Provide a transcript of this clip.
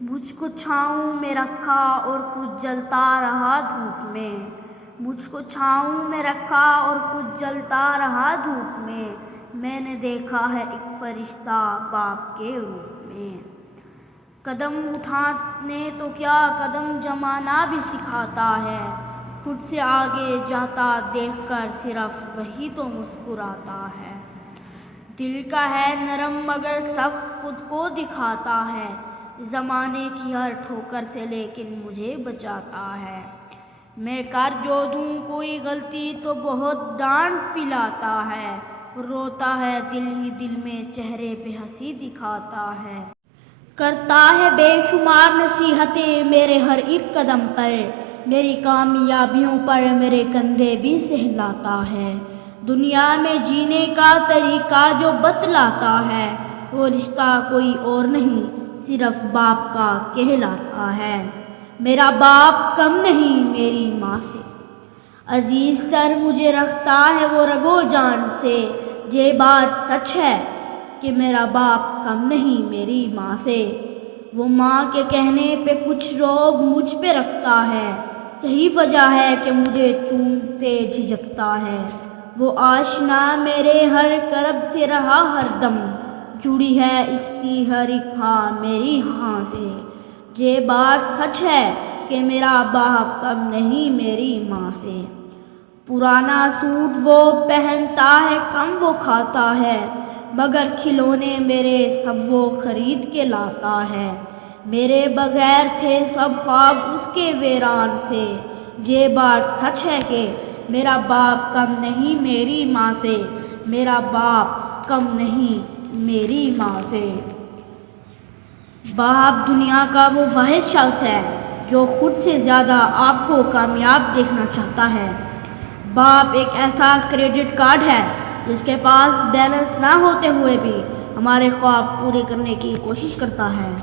مجھ کو چھاؤں میں رکھا اور خود جلتا رہا دھوپ میں، مجھ کو چھاؤں میں رکھا اور خود جلتا رہا دھوپ میں نے دیکھا ہے ایک فرشتہ باپ کے روپ میں۔ قدم اٹھانے تو کیا قدم جمانا بھی سکھاتا ہے، خود سے آگے جاتا دیکھ کر صرف وہی تو مسکراتا ہے۔ دل کا ہے نرم مگر سخت خود کو دکھاتا ہے، زمانے کی ہر ٹھوکر سے لیکن مجھے بچاتا ہے۔ میں کر جو دوں کوئی غلطی تو بہت ڈانٹ پلاتا ہے، روتا ہے دل ہی دل میں چہرے پہ ہنسی دکھاتا ہے۔ کرتا ہے بے شمار نصیحتیں میرے ہر ایک قدم پر، میری کامیابیوں پر میرے کندھے بھی سہلاتا ہے۔ دنیا میں جینے کا طریقہ جو بتلاتا ہے، وہ رشتہ کوئی اور نہیں صرف باپ کا کہلاتا ہے۔ میرا باپ کم نہیں میری ماں سے، عزیز تر مجھے رکھتا ہے وہ رگ و جان سے۔ یہ بات سچ ہے کہ میرا باپ کم نہیں میری ماں سے، وہ ماں کے کہنے پہ کچھ روب مجھ پہ رکھتا ہے، یہی وجہ ہے کہ مجھے چومتے جھجکتا ہے۔ وہ آشنا میرے ہر کرب سے رہا ہر دم، جڑی ہے اس کی ہر ایک ہاں میری ہاں سے۔ یہ بات سچ ہے کہ میرا باپ کم نہیں میری ماں سے۔ پرانا سوٹ وہ پہنتا ہے کم وہ کھاتا ہے، مگر کھلونے میرے سب وہ خرید کے لاتا ہے۔ میرے بغیر تھے سب خواب اس کے ویران سے، یہ بات سچ ہے کہ میرا باپ کم نہیں میری ماں سے، میرا باپ کم نہیں میری ماں سے۔ باپ دنیا کا وہ واحد شخص ہے جو خود سے زیادہ آپ کو کامیاب دیکھنا چاہتا ہے۔ باپ ایک ایسا کریڈٹ کارڈ ہے جس کے پاس بیلنس نہ ہوتے ہوئے بھی ہمارے خواب پورے کرنے کی کوشش کرتا ہے۔